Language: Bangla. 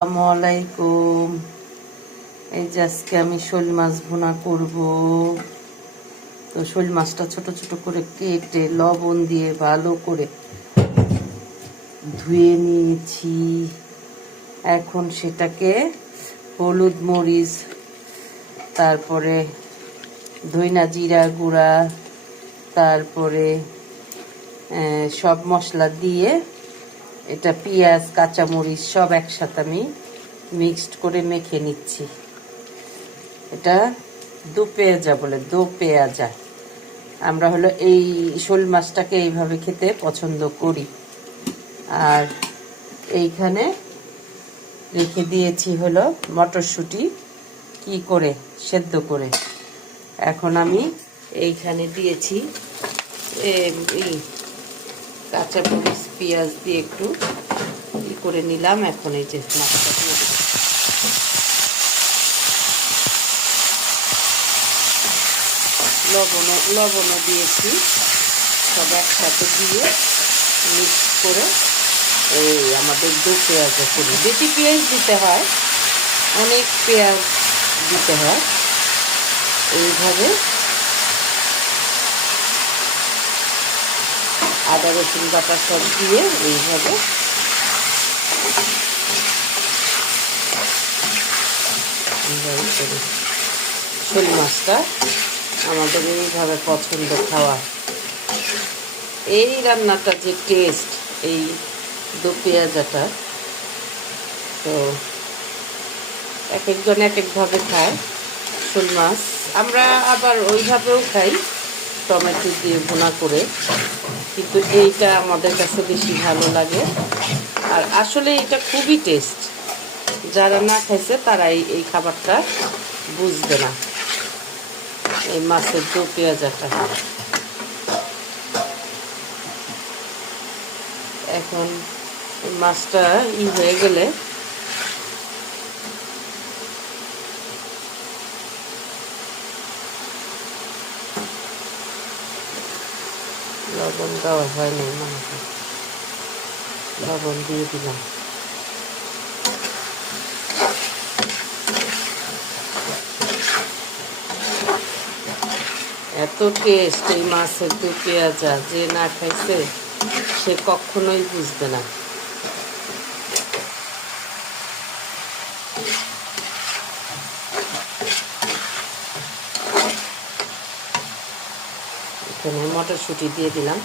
আসসালামু আলাইকুম। এই যে আজকে আমি শোল মাছ ভুনা করব। তো শোল মাছটা ছোট ছোট করে কেটে লবণ দিয়ে ভালো করে ধুয়ে নিয়েছি। এখন সেটাকে হলুদ মরিচ, তারপরে ধইনা জিরা গুঁড়া, তারপরে সব মশলা দিয়ে এটা পেঁয়াজ কাঁচামরিচ সব একসাথে আমি মিক্সড করে মেখে নিচ্ছি। এটা দো পেঁয়াজা বলে, দো পেঁয়াজা। আমরা হলো এই শোল মাছটাকে এইভাবে খেতে পছন্দ করি। আর এইখানে রেখে দিয়েছি হলো মটরশুঁটি কি করে সেদ্ধ করে। এখন আমি এইখানে দিয়েছি এই কাঁচামরিচ পেঁয়াজ দিয়ে একটু করে নিলাম। এখন এই যে মাছটা দিয়ে লবণও দিয়েছি, সব একসাথে দিয়ে মিক্স করে এই আমাদের দু পেঁয়াজ করি। বেশি পেঁয়াজ দিতে হয়, অনেক পেঁয়াজ দিতে হয়। এইভাবে আদা রসুন বাটা সব দিয়ে এইভাবে শোল মাছটা আমাদের এইভাবে পছন্দ খাওয়া। এই রান্নাটা যে টেস্ট, এই দো পেঁয়াজাটা, তো এক একজন এক একভাবে খায় শোল মাছ। আমরা আবার ওইভাবেও খাই, টমেটো দিয়ে ভুনা করে, কিন্তু এইটা আমাদের কাছে বেশি ভালো লাগে। আর আসলে এটা খুবই টেস্ট। যারা না খাইছে তারা এই খাবারটা বুঝবে না, এই মাছের দো পেঁয়াজাটা। এখন মাছটা হয়ে গেলে লবণ দেওয়া হয়নি, লবণ দিয়ে দিলাম। এত টেস্ট এই মাছের দো পেঁয়াজা, যে না খাইছে সে কখনোই বুঝবে না। এখানে মটরশুঁটি দিয়ে দিলাম।